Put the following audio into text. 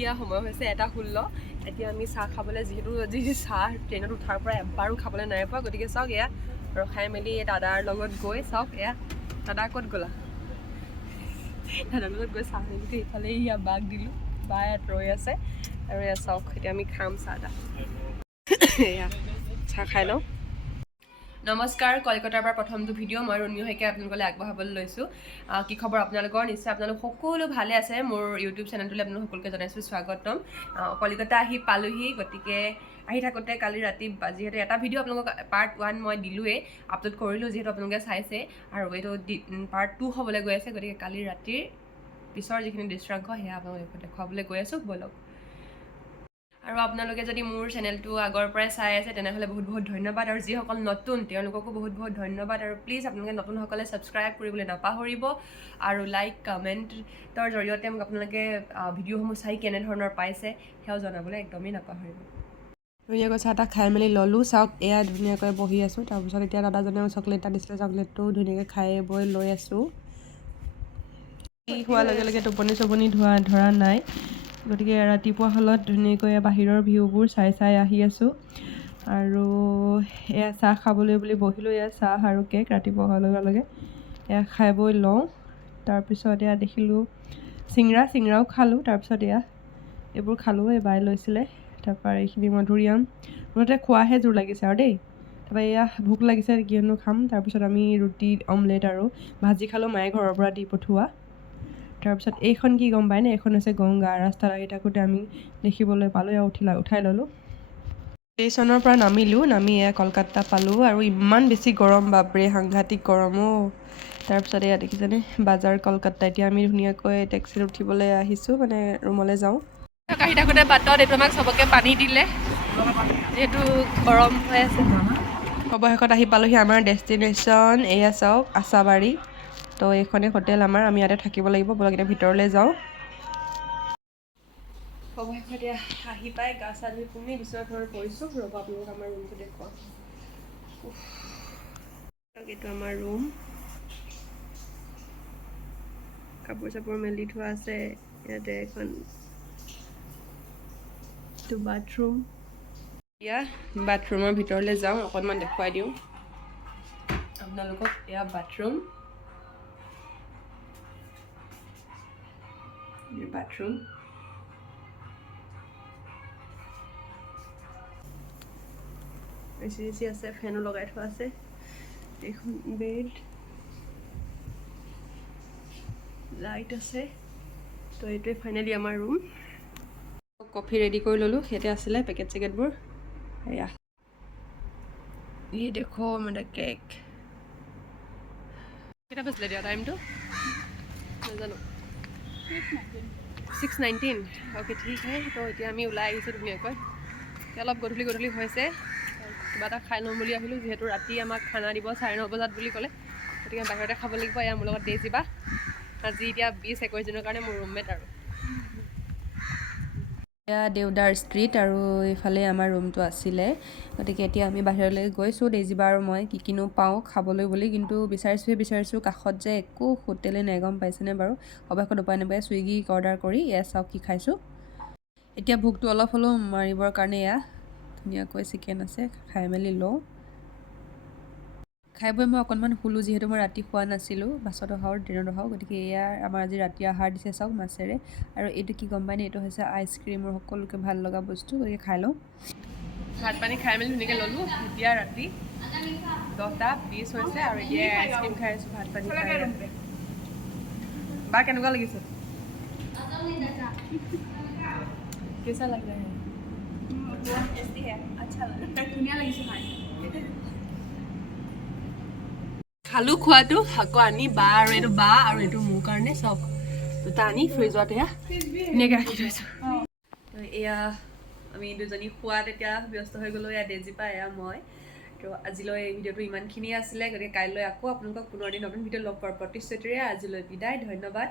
এতিয়া সময় হৈছে 1:16 এতিয়া আমি চাহ খাবলৈ যিহেতু আজি চাহ ট্ৰেইনত উঠাৰ পৰা এবাৰো খাবলৈ নাই পোৱা গতিকে চাওক এয়া ৰখাই মেলি দাদাৰ লগত গৈ চাওক এয়া দাদা ক'ত গ'লা দাদাৰ লগত গৈ চাহ মেলিটো ইফালে ইয়া বাক দিলোঁ বা ইয়াত ৰৈ আছে আৰু এয়া চাওক এতিয়া আমি খাম চাহ তাহ এয়া চাহ খাই লওঁ নমস্কাৰ কলকাতাৰ পৰা প্ৰথমটো ভিডিঅ' মই ৰুণমিও শইকীয়াই আপোনালোকলৈ আগবঢ়াবলৈ লৈছোঁ কি খবৰ আপোনালোকৰ নিশ্চয় আপোনালোক সকলো ভালে আছে মোৰ ইউটিউব চেনেলটোলৈ আপোনালোক সকলোকে জনাইছোঁ স্বাগতম কলকাতা আহি পালোহি গতিকে আহি থাকোঁতে কালি ৰাতি যিহেতু এটা ভিডিঅ' আপোনালোকক পাৰ্ট 1 মই দিলোঁৱেই আপলোড কৰিলোঁ যিহেতু আপোনালোকে চাইছে আৰু এইটো পাৰ্ট 2 হ'বলৈ গৈ আছে গতিকে কালি ৰাতিৰ পিছৰ যিখিনি দৃশ্যাংশ সেয়া আপোনালোকক দেখুৱাবলৈ গৈ আছোঁ ব'লক আৰু আপোনালোকে যদি মোৰ চেনেলটো আগৰ পৰাই চাই আছে তেনেহ'লে বহুত বহুত ধন্যবাদ আৰু যিসকল নতুন তেওঁলোককো বহুত বহুত ধন্যবাদ আৰু প্লিজ আপোনালোকে নতুনসকলে ছাবস্ক্ৰাইব কৰিবলৈ নাপাহৰিব আৰু লাইক কমেণ্টৰ জৰিয়তে মোক আপোনালোকে ভিডিঅ'সমূহ চাই কেনেধৰণৰ পাইছে সেয়াও জনাবলৈ একদমেই নাপাহৰিব ধুনীয়াকৈ চাহ তাহ খাই মেলি ল'লোঁ চাওক এয়া ধুনীয়াকৈ বহি আছোঁ তাৰপিছত এতিয়া দাদাজনেও চকলেট এটা দিছিলে চকলেটটো ধুনীয়াকৈ খাই বৈ লৈ আছোঁ হোৱাৰ লগে লগে টোপনি চপনি ধৰা নাই গতিকে ৰাতিপুৱা হ'লত ধুনীয়াকৈ বাহিৰৰ ভিউবোৰ চাই আহি আছোঁ আৰু এয়া চাহ খাবলৈ বুলি বহিলোঁ এয়া চাহ আৰু কেক ৰাতিপুৱা হোৱাৰ লগে লগে এয়া খাই বৈ লওঁ তাৰপিছত এয়া দেখিলোঁ চিংৰাও খালোঁ তাৰপিছত এয়া এইবোৰ খালোঁ এই বাই লৈছিলে তাৰপৰা এইখিনি মধুৰিআম মুঠতে খোৱাহে জোৰ লাগিছে আৰু দেই তাৰপৰা এয়া ভোক লাগিছে কিয়নো খাম তাৰপিছত আমি ৰুটি অমলেট আৰু ভাজি খালোঁ মায়ে ঘৰৰ পৰা দি পঠোৱা তাৰপিছত এইখন কি গম পায়নে এইখন হৈছে গংগা ৰাস্তাত আহি থাকোঁতে আমি দেখিবলৈ পালোঁ এয়া উঠাই ল'লোঁ ষ্টেচনৰ পৰা নামি এয়া কলকাতা পালোঁ আৰু ইমান বেছি গৰম বাপৰে সাংঘাতিক গৰমো তাৰপিছত এয়া দেখিছেনে বাজাৰ কলকাতা এতিয়া আমি ধুনীয়াকৈ টেক্সিত উঠিবলৈ আহিছোঁ মানে ৰুমলৈ যাওঁ আহি থাকোঁতে বাটত এইটো আমাক চবকে পানী দিলে যিহেতু গৰম হৈ আছে অৱশেষত আহি পালোঁহি আমাৰ ডেষ্টিনেশ্যন এয়া চাওক আচাবাৰী তো এইখনেই হোটেল আমাৰ আমি ইয়াতে থাকিব লাগিব বলক এতিয়া ভিতৰলৈ যাওঁ অৱশেষত এতিয়া আহি পাই গা চা ধুই পুনি বিচনাত পৰিছোঁ ৰ'ব আপোনালোক আমাৰ ৰুমটো দেখুৱাওঁ এইটো আমাৰ ৰুম কাপোৰ চাপোৰ মেলি থোৱা আছে ইয়াতে এখন এইটো বাথৰুম এতিয়া বাথৰুমৰ ভিতৰলৈ যাওঁ অকণমান দেখুৱাই দিওঁ আপোনালোকক এয়া বাথৰুম এচি আছে ফেনো লগাই থোৱা আছে এখন বেড লাইট আছে তো এইটোৱে ফাইনেলি আমাৰ ৰুম কফি ৰেডি কৰি ল'লোঁ ইয়াতে আছিলে পেকেট চেকেটবোৰ এয়া ये देखो मेरा केक কেইটা বাজিলে দিয়া টাইমটো নাজানো 6:19 অ'কে ঠিক হে তো এতিয়া আমি ওলাই আহিছোঁ ধুনীয়াকৈ এতিয়া অলপ গধূলি হৈছে কিবা এটা খাই ল'ম বুলি আহিলোঁ যিহেতু ৰাতি আমাক খানা দিব 9:30 বজাত বুলি ক'লে গতিকে বাহিৰতে খাব লাগিব এয়া মোৰ লগত দেইজিবা আজি এতিয়া 20-21 দিনৰ কাৰণে মোৰ ৰুমমেট আৰু এয়া দেউদাৰ ষ্ট্ৰীট আৰু এইফালে আমাৰ ৰুমটো আছিলে গতিকে এতিয়া আমি বাহিৰলৈ গৈছোঁ দেইজিবা আৰু মই কিনো পাওঁ খাবলৈ বুলি কিন্তু বিচাৰিছোঁ কাষত যে একো হোটেলে নাই গম পাইছেনে বাৰু অৱশেষত উপায় নাপায় ছুইগি অৰ্ডাৰ কৰি এয়া চাওক কি খাইছোঁ এতিয়া ভোকটো অলপ হ'লেও মাৰিবৰ কাৰণে এয়া ধুনীয়াকৈ চিকেন আছে খাই মেলি লওঁ খাই বৈ মই অকণমান শুলোঁ যিহেতু মই ৰাতি খোৱা নাছিলোঁ বাছত অহাও দিনত অহাও গতিকে এয়া আমাৰ আজি ৰাতি আহাৰ দিছে চাওক মাছেৰে আৰু এইটো কি গম পায়নে এইটো হৈছে আইচক্ৰীমৰ সকলোকে ভাল লগা বস্তু গতিকে খাই লওঁ ভাত পানী খাই মেলি ধুনীয়াকৈ ল'লোঁ এতিয়া ৰাতি 10:20 হৈছে আৰু এতিয়া আইচক্ৰীম খাই আছোঁ ভাত পানী খাই বা কেনেকুৱা লাগিছে কেঁচা লাগে আচ্ছা ধুনীয়া লাগিছে খাই খালোঁ খোৱাটো আকৌ আনি বা আৰু এইটো মোৰ কাৰণে চাওক দুটা আনি ফ্ৰিজত এয়া ধুনীয়াকৈ ৰাখি থৈছোঁ এয়া আমি দুজনী খোৱাত এতিয়া ব্যস্ত হৈ গ'লোঁ এয়া দেজিপা এয়া মই তো আজিলৈ এই ভিডিঅ'টো ইমানখিনিয়ে আছিলে গতিকে কাইলৈ আকৌ আপোনালোকক পুনৰ এদিন নতুন ভিডিঅ' লগ পোৱাৰ প্ৰতিশ্ৰুতিৰে আজিলৈ বিদায় ধন্যবাদ